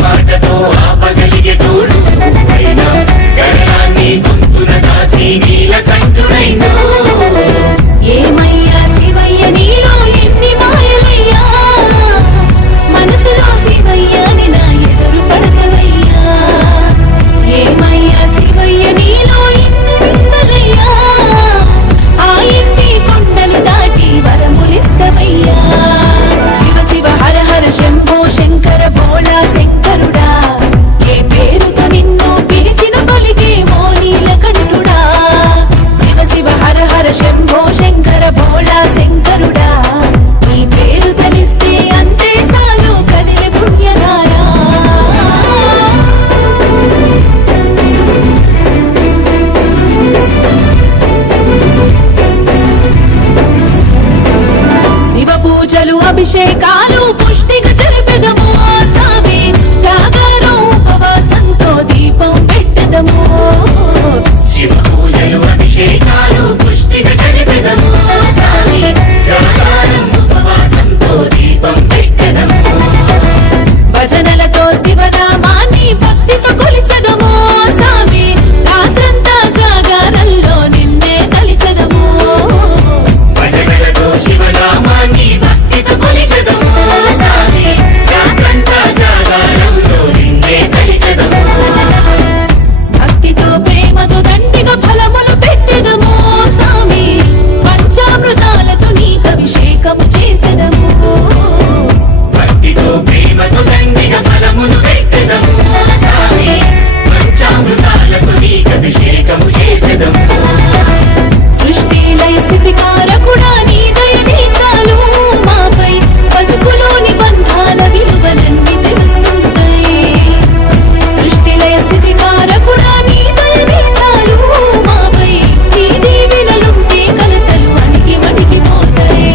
మాటతో ఆపగలిగే తోడు అయినా గరళాన్ని గొంతున దాసి నీలకంఠుడైనా ఏమయ్యా శివయ్య నీలో ఎన్ని మాయలయ్యా మనసులో శివయ్యని నా ఎదురు పడతవయ్యా ఏమయ్యా శివయ్య నీలో ఎన్ని వింతలయ్యా ఆ ఎన్ని కొండలు దాటి వరములిస్తవయ్యా శివ శివ హర హర శంభో శంకర భోళా శంకరుడా ఏ పేరుతో నిన్ను పిలిచిన పలికే మో నీలకంఠుడా శివ శివ హర హర శంభో శంకర భోళా శంకరుడా నీ పేరు తలిస్తే అంతే చాలు కదిలే పుణ్యధారా శివ పూజలు అభిషేకాలు పుష్టిగా జరిపెదము స్వామి జాగారం ఉపవాసంతో దీపం పెట్టదము శివ పూజలు అభిషేకాలు పుష్టిగా జరిపెదము స్వామి జాగారం ఉపవాసంతో దీపం పెట్టదము భజనలతో శివనామాన్ని భక్తితో కొలిచెదము స్వామి రాత్రంతా జాగారంలో నిన్నే తలిచెదము భజనలతో శివనామాన్ని భక్తితో కొలిచెదము స్వామి రాత్రంతా జాగారంలో నిన్నే తలిచెదము భక్తితో ప్రేమతో దండిగా ఫలములు పెట్టెదము స్వామి పంచామృతాలతో నీకు అభిషేకము చేసెదము భక్తితో ప్రేమతో దండిగా ఫలములు పెట్టెదము స్వామి పంచామృతాలతో నీకు అభిషేకము చేసెదము సృష్టి లయ స్థితి కారకుడా నీ దయనే చాలు మాపై బతుకులోని బంధాల విలువలన్నీ తెలుస్తుంటాయి సృష్టి లయ స్థితి కారకుడా నీ దయనే చాలు మాపై నీ దీవెనలుంటే కలతలు అణిగి మణిగిపోతాయి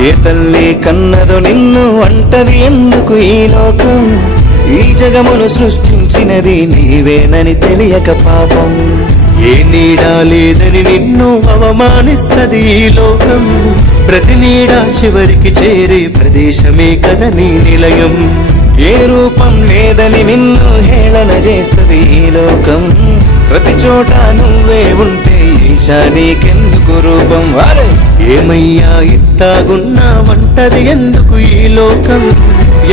ఏ తల్లి కన్నదో నిన్ను అంటది ఎందుకు ఈ లోకం ఈ జగమును సృష్టించినది నీవేనని తెలియక పాపం ఏ నీడా లేదని నిన్ను అవమానిస్తది ఈ లోకం ప్రతి నీడా చివరికి చేరే ప్రదేశమే కదా నీ నిలయం ఏ రూపం లేదని నిన్ను హేళన చేస్తది ఈ లోకం ప్రతి చోట నువ్వే ఉంటే ఈశా నీకెందుకు రూపం వారే ఏమయ్యా ఇట్టాగున్నావంటది ఎందుకు ఈ లోకం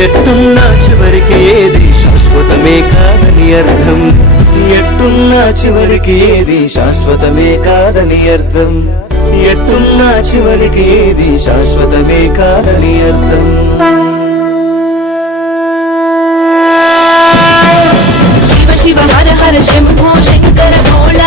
ఎట్టున్నా చివరికి ఏది శాశ్వతమే కాదని అర్థం ఎట్టున్నా చివరికి ఏది శాశ్వతమే కాదని అర్థం ఎట్టున్నా చివరికి ఏది శాశ్వతమే కాదని అర్థం శివ శివ హర హర శంభో శంకర భోళా